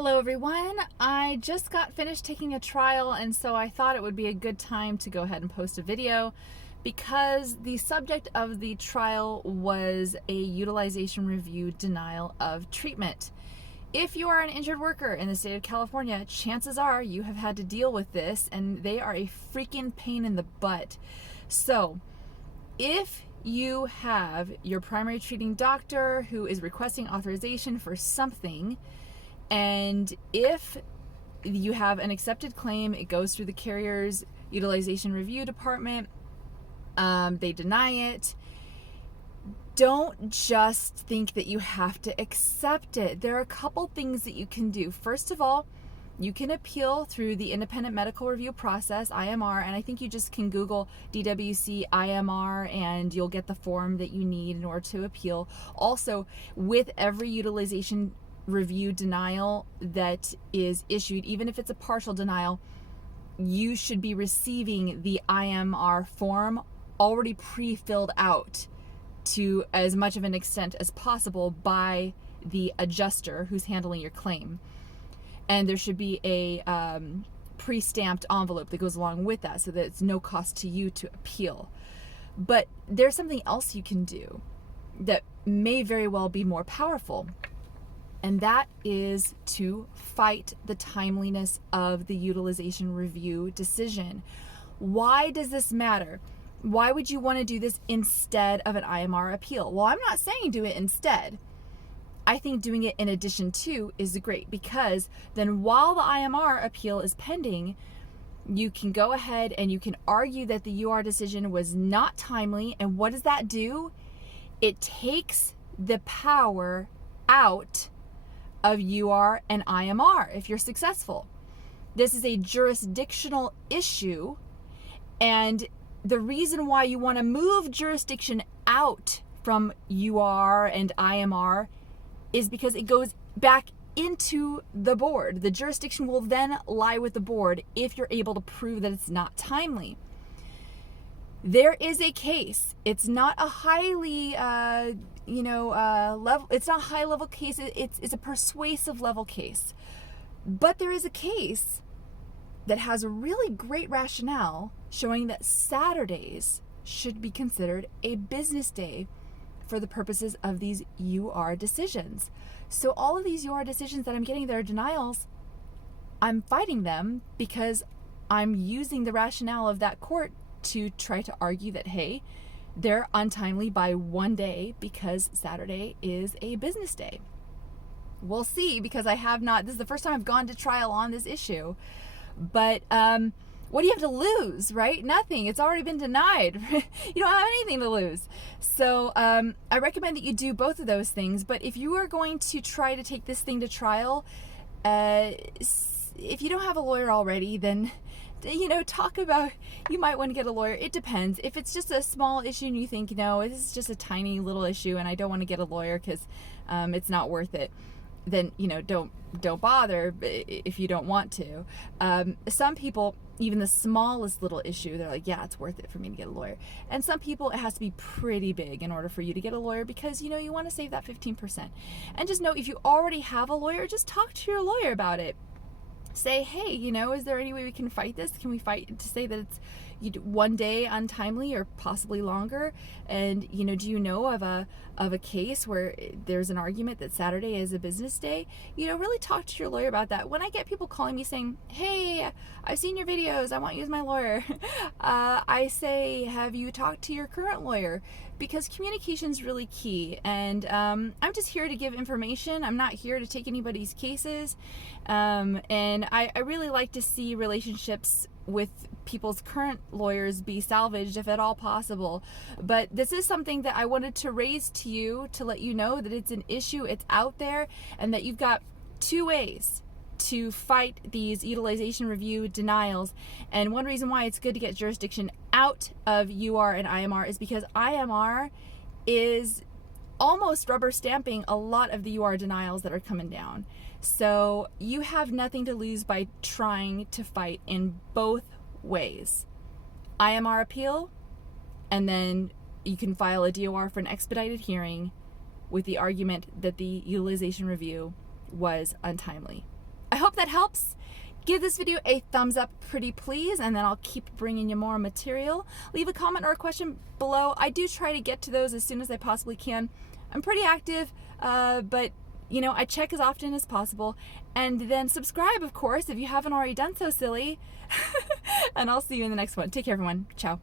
Hello everyone. I just got finished taking a trial, and so I thought it would be a good time to go ahead and post a video because the subject of the trial was a utilization review denial of treatment. If you are an injured worker in the state of California, chances are you have had to deal with this, and they are a freaking pain in the butt. So if you have your primary treating doctor who is requesting authorization for something, and if you have an accepted claim, it goes through the carrier's utilization review department, they deny it, don't just think that you have to accept it. There are a couple things that you can do. First of all, you can appeal through the independent medical review process, IMR, and I think you just can Google DWC IMR and you'll get the form that you need in order to appeal. Also, with every utilization review denial that is issued, even if it's a partial denial, you should be receiving the IMR form already pre-filled out to as much of an extent as possible by the adjuster who's handling your claim. And there should be a pre-stamped envelope that goes along with that so that it's no cost to you to appeal. But there's something else you can do that may very well be more powerful, and that is to fight the timeliness of the utilization review decision. Why does this matter? Why would you want to do this instead of an IMR appeal? Well, I'm not saying do it instead. I think doing it in addition to is great, because then while the IMR appeal is pending, you can go ahead and you can argue that the UR decision was not timely. And what does that do? It takes the power out of UR and IMR if you're successful. This is a jurisdictional issue, and the reason why you want to move jurisdiction out from UR and IMR is because it goes back into the board. The jurisdiction will then lie with the board if you're able to prove that it's not timely. There is a case. It's not a highly, level. It's not a high level case. It's a persuasive level case. But there is a case that has a really great rationale showing that Saturdays should be considered a business day for the purposes of these UR decisions. So all of these UR decisions that I'm getting that are denials, I'm fighting them because I'm using the rationale of that court to try to argue that, hey, they're untimely by one day because Saturday is a business day. We'll see, because I have not, this is the first time I've gone to trial on this issue. But what do you have to lose, right? Nothing. It's already been denied. You don't have anything to lose. So I recommend that you do both of those things. But if you are going to try to take this thing to trial, if you don't have a lawyer already, then talk about, you might want to get a lawyer. It depends. If it's just a small issue and you think, no, this is just a tiny little issue and I don't want to get a lawyer because it's not worth it, then don't bother if you don't want to. Some people, even the smallest little issue, they're like, yeah, it's worth it for me to get a lawyer. And some people, it has to be pretty big in order for you to get a lawyer, because you want to save that 15%. And just know, if you already have a lawyer, just talk to your lawyer about it. Say, hey, is there any way we can fight this? Can we fight to say that it's one day untimely or possibly longer? And do you know of a case where there's an argument that Saturday is a business day? Really talk to your lawyer about that. When I get people calling me saying, hey, I've seen your videos, I want you as my lawyer, I say, have you talked to your current lawyer? Because communication is really key. And I'm just here to give information. I'm not here to take anybody's cases. And I really like to see relationships with people's current lawyers be salvaged if at all possible. But this is something that I wanted to raise to you, to let you know that it's an issue, it's out there, and that you've got two ways to fight these utilization review denials. And one reason why it's good to get jurisdiction out of UR and IMR is because IMR is almost rubber stamping a lot of the UR denials that are coming down. So you have nothing to lose by trying to fight in both ways. IMR appeal, and then you can file a DOR for an expedited hearing with the argument that the utilization review was untimely. I hope that helps. Give this video a thumbs up, pretty please, and then I'll keep bringing you more material. Leave a comment or a question below. I do try to get to those as soon as I possibly can. I'm pretty active, but you know, I check as often as possible. And then subscribe, of course, if you haven't already done so, silly. And I'll see you in the next one. Take care, everyone. Ciao.